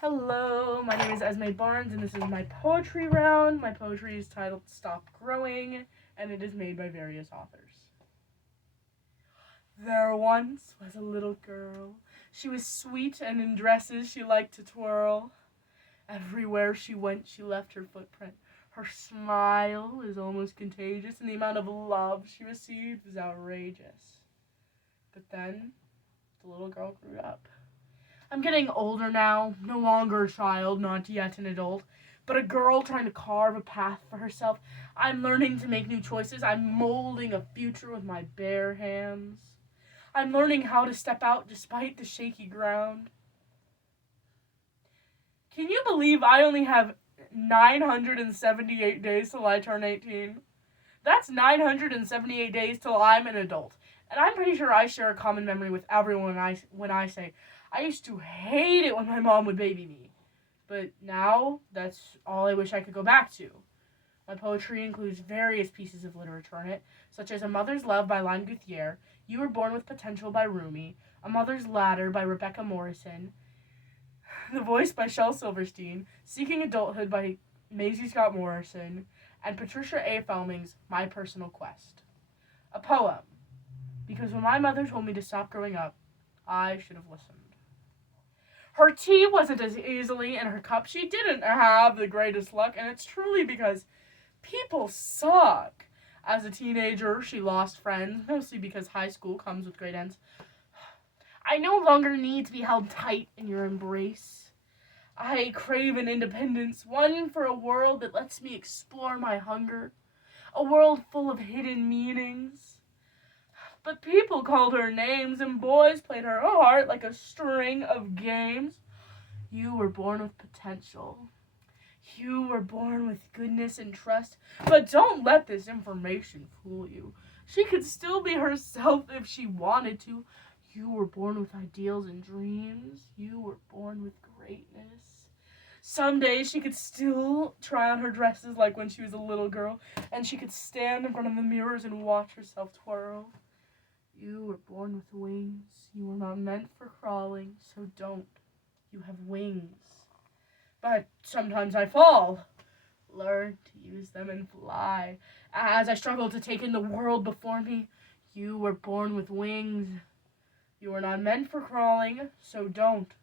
Hello, my name is Esme Barnes, and this is my poetry round. My poetry is titled Stop Growing, and it is made by various authors. There once was a little girl. She was sweet, and in dresses she liked to twirl. Everywhere she went, she left her footprint. Her smile was almost contagious, and the amount of love she received was outrageous. But then, the little girl grew up. I'm getting older now, no longer a child, not yet an adult, but a girl trying to carve a path for herself. I'm learning to make new choices. I'm molding a future with my bare hands. I'm learning how to step out despite the shaky ground. Can you believe I only have 978 days till I turn 18? That's 978 days till I'm an adult. And I'm pretty sure I share a common memory with everyone when I say, I used to hate it when my mom would baby me. But now, that's all I wish I could go back to. My poetry includes various pieces of literature in it, such as A Mother's Love by Lime Guthier, You Were Born with Potential by Rumi, A Mother's Ladder by Rebecca Morrison, The Voice by Shel Silverstein, Seeking Adulthood by Maisie Scott Morrison, and Patricia A. Felming's My Personal Quest. A poem, because when my mother told me to stop growing up, I should have listened. Her tea wasn't as easily in her cup. She didn't have the greatest luck, and it's truly because people suck. As a teenager, she lost friends, mostly because high school comes with great ends. I no longer need to be held tight in your embrace. I crave an independence, one for a world that lets me explore my hunger, a world full of hidden meanings. But people called her names, and boys played her heart like a string of games. You were born with potential. You were born with goodness and trust. But don't let this information fool you. She could still be herself if she wanted to. You were born with ideals and dreams. You were born with greatness. Someday she could still try on her dresses like when she was a little girl, and she could stand in front of the mirrors and watch herself twirl. You were born with wings. You were not meant for crawling, so don't. You have wings. But sometimes I fall. Learn to use them and fly. As I struggle to take in the world before me, you were born with wings. You were not meant for crawling, so don't.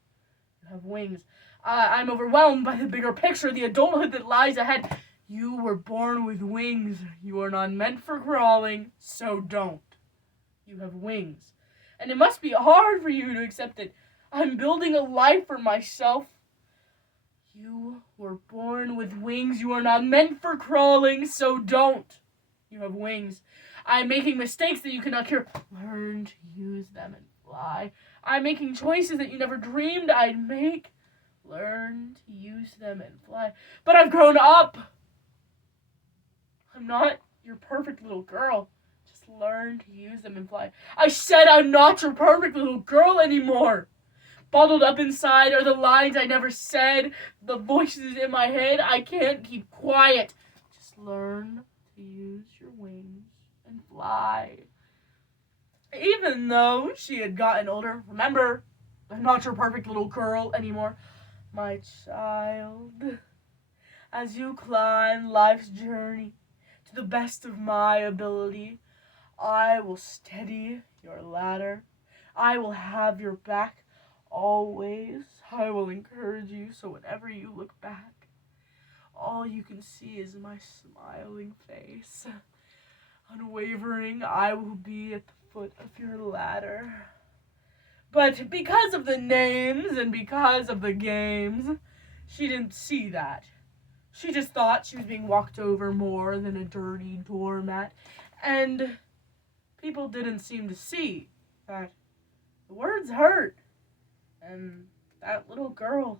You have wings. I'm overwhelmed by the bigger picture, the adulthood that lies ahead. You were born with wings. You are not meant for crawling, so don't. You have wings. And it must be hard for you to accept that I'm building a life for myself. You were born with wings. You are not meant for crawling, so don't. You have wings. I'm making mistakes that you cannot cure. Learn to use them and fly. I'm making choices that you never dreamed I'd make. Learn to use them and fly. But I've grown up. I'm not your perfect little girl. Just learn to use them and fly. I said I'm not your perfect little girl anymore. Bottled up inside are the lines I never said, the voices in my head. I can't keep quiet. Just learn to use your wings and fly. Even though she had gotten older, remember, I'm not your perfect little girl anymore. My child, as you climb life's journey to the best of my ability, I will steady your ladder. I will have your back always. I will encourage you so whenever you look back, all you can see is my smiling face. Unwavering, I will be at the foot of your ladder. But because of the names and because of the games, she didn't see that. She just thought she was being walked over more than a dirty doormat. And people didn't seem to see that the words hurt. And that little girl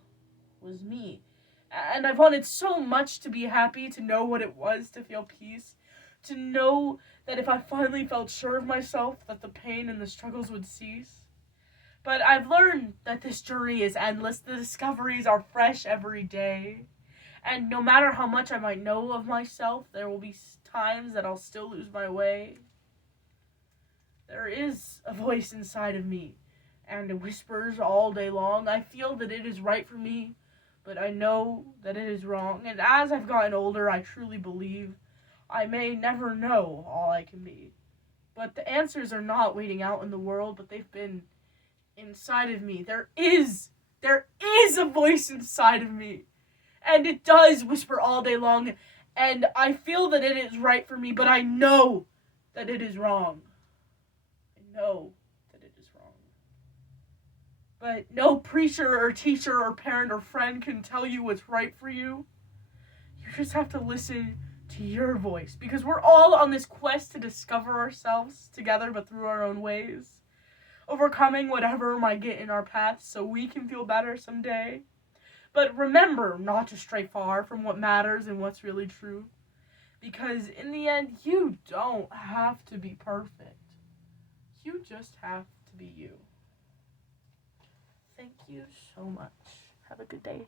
was me. And I've wanted so much to be happy, to know what it was to feel peace, to know that if I finally felt sure of myself, that the pain and the struggles would cease. But I've learned that this journey is endless. The discoveries are fresh every day. And no matter how much I might know of myself, there will be times that I'll still lose my way. There is a voice inside of me, and it whispers all day long. I feel that it is right for me but I know that it is wrong. And as I've gotten older, I truly believe I may never know all I can be. But the answers are not waiting out in the world, but they've been inside of me. There is a voice inside of me. And it does whisper all day long. And I feel that it is right for me, but I know that it is wrong. I know that it is wrong. But no preacher or teacher or parent or friend can tell you what's right for you. You just have to listen to your voice, because we're all on this quest to discover ourselves together, but through our own ways, overcoming whatever might get in our path so we can feel better someday. But remember not to stray far from what matters and what's really true, because in the end, you don't have to be perfect. You just have to be you. Thank you so much. Have a good day.